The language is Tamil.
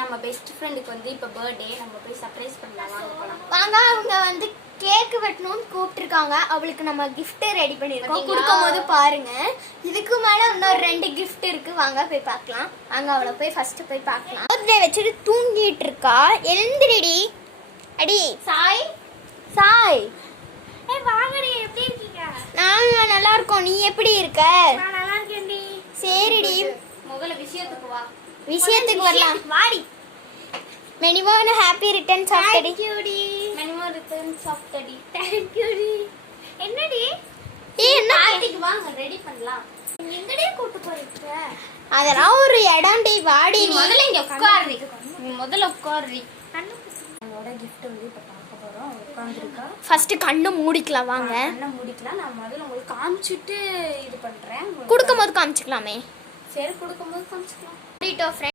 நம்ம பெஸ்ட் ஃப்ரெண்டுக்கு வந்து இப்ப பர்த்டே. நம்ம போய் சர்ப்ரைஸ் பண்ணலாம். வாங்க. அவங்க வந்து கேக் வெட்டணும்னு கூப்பிட்டுருக்காங்க. அவளுக்கு நம்ம கிஃப்ட் ரெடி பண்ணியிருக்கோம். கொடுக்கும்போது பாருங்க. இதுக்கு மேல இன்னொரு 2 கிஃப்ட் இருக்கு. வாங்க போய் பார்க்கலாம். வாங்க அவளை போய் ஃபர்ஸ்ட் போய் பார்க்கலாம். பர்த்டே வச்சுட்டு தூங்கிட்டு இருக்கா. எழுந்திரிடி. அடி சாய். சாய் வாங்கடி. எப்படி இருக்கீங்க? நாங்க நல்லா இருக்கோம். நீ எப்படி இருக்க? நான் நல்லா இருக்கேன்டி. சரிடி. முதல்ல விஷயத்துக்கு வா. விஷயத்துக்கு வரலாம். வாடி. Many more happy returns of the day. Thank you டி. Many more returns of the day. Thank you டி. என்னடி? என்ன பார்ட்டிக்கு வாங்க ரெடி பண்ணலாம். எங்கடே கூட்டி போறீங்க? அதெல்லாம் ஒரு இடம் டி. வாடி. நீ முதல்ல இங்க உட்கார்றி. நீ முதல்ல உட்கார்றி. நம்மளோட gift வந்து இப்ப பார்க்க போறோம். உட்கார்ந்திருக்கா. ஃபர்ஸ்ட் கண்ணு மூடிக்கலாம். வாங்க கண்ணை மூடிக்கலாம். நான் முதல்ல உங்களுக்கு காமிச்சிட்டு இது பண்றேன். கொடுக்கும்போது காமிச்சுக்கலாமே. சரி கொடுக்கும்போது காமிச்சுக்கலாம். ஃப்ரெண்ட்